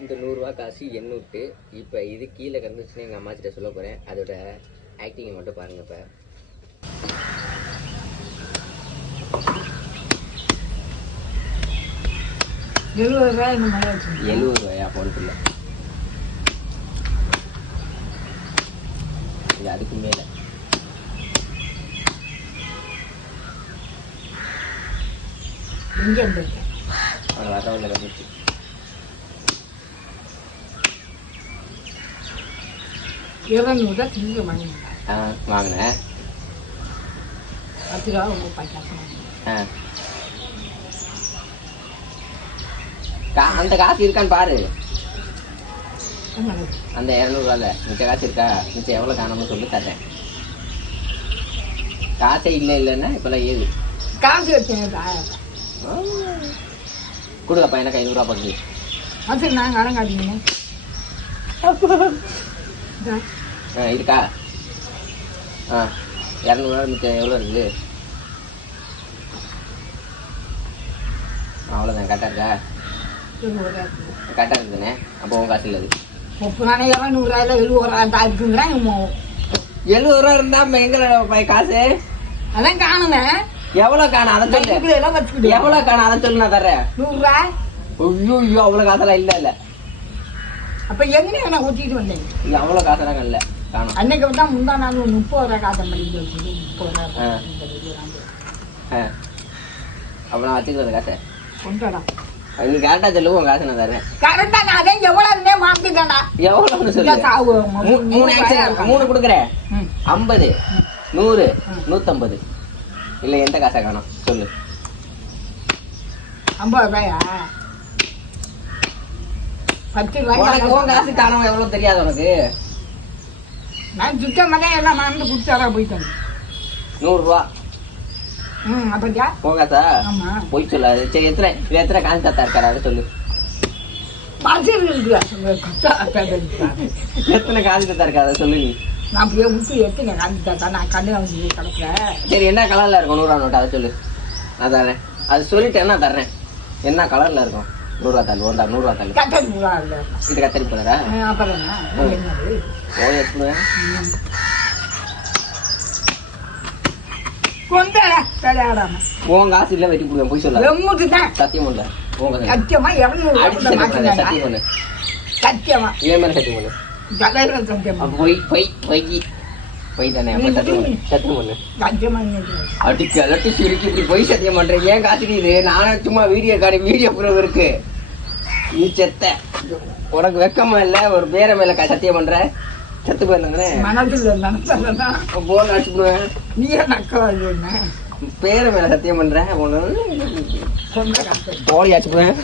இந்த 100 ரூபா காசு எண்ணூட்டு. இப்போ இது கீழே கிடந்துச்சுன்னு எங்கள் அம்மாச்சிட்ட சொல்ல போகிறேன். அதோட ஆக்டிங்கை மட்டும் பாருங்கள். இப்போ 70 ரூபாய் இந்த மாதிரி வச்சு 70 ரூபாயா போனதில்லை, இது அதுக்கு மேலே. இங்கே இருந்துச்சு அவனை வரவங்க கண்டுச்சு. இருநூறுவா திரும்ப வாங்கினேன். வாங்கினேன் 10 ரூபா உங்கள் பாக்கி. அந்த காசு இருக்கான்னு பாரு. அந்த 200 ரூபால மிச்ச காசு இருக்கா? மிச்சம் எவ்வளோ காணாமல் சொல்லி தர்றேன். காசே இல்லை இல்லைன்னா இப்போல்லாம் ஏது காசு வச்சேன் கொடுக்கப்பா. எனக்கு 500 ரூபா போடுது. அது நான் கடன் காட்டிங்க இருக்கா? 200 ரூபா மிச்சம் எவ்வளோ இருக்குது? அவ்வளோதான். கரெக்டாக இருக்கா? கரெக்டாக இருக்குதுண்ணே. அப்போ உன் காசு இல்லை. 30 ரூபாயில 70 ரூபா இருக்குங்கிறேன். 70 ரூபா இருந்தா எங்க காசு? அதான் காணுமே. எவ்வளோ காணும் அதை சொல்லு. எவ்வளோ காணும் அதை சொல்லு, நான் தர்றேன். 100 ரூபா. ஐயோ அவ்வளோ காசெல்லாம் இல்லை இல்லை. அப்ப எங்க நான் ஊத்திட்டு வந்தேன். இல்லை அவ்வளோ காசெல்லாம் இல்லை காணும். அன்னைக்கு தான் முந்தா நாள் 30 ரூபா காசை படிக்க 30 ரூபா. அப்போ நான் வச்சுக்கிறது காசை கொண்டாடா. நீ கரெக்டாக சொல்லுவோம். காசு நான் தர்றேன். கரெக்டா நான் அதே எவ்வளோ மாத்திட்டேன்டா. எவ்வளோன்னு சொல்லு. 3 கொடுக்குறேன். 50, 100, 150. இல்லை எந்த காசை காணும் சொல்லு. 50 ரூபாயா? 10 ரூபாய். உன் காசு காணும் எவ்வளோ தெரியாது உனக்கு? நான் சுத்தமாக எல்லாம் மறந்து குடிச்சாரா போயிட்டேன். 100 ரூபா. அப்படியா? உன் காசா? போய் சொல்லாது. சரி எத்தனை காசு தாத்தா இருக்காரு அதை சொல்லு. எத்தனை காசு தாத்தா இருக்கா அதை சொல்லு. நீ நான் போய் விட்டு எத்தனை காசு தாத்தா நான் கண்ணு வந்து கிடக்குறேன். சரி என்ன கலர்ல இருக்கும் 100 ரூபா நோட்டு அதை சொல்லு. அதானே அது சொல்லிட்டு என்ன தர்றேன். என்ன கலர்ல இருக்கும்? 100 ரூபா தாள். 100 ரூபா தாள். கத்தரி பூரா இல்லை. இது கத்தரி போதா? அப்புறம் உன் காசு இல்ல வெட்டி போடுவேன். போய் சொல்ல சத்தியம் இல்ல. சத்தியமா 200 சத்தியமா இதே மாதிரி சத்தியம் பண்ணு. சத்தியமா பொய் தானே. சத்தியம் பண்ணு. அடிக்க சுருக்கி இப்படி பொய் சத்தியம் பண்றேன். ஏன் காசுக்கு நானும் சும்மா வீடியோ ப்ரூவ் இருக்கு. நீ செத்த. உனக்கு வெக்கமா இல்ல? ஒரு பேர மேல சத்தியம் பண்ற. செத்து போயிருந்தேன். போன் அடிச்சுடுவேன். நீ நக்க பேர மேல சத்தியம் பண்றேன். போலியாச்சுடுவேன்.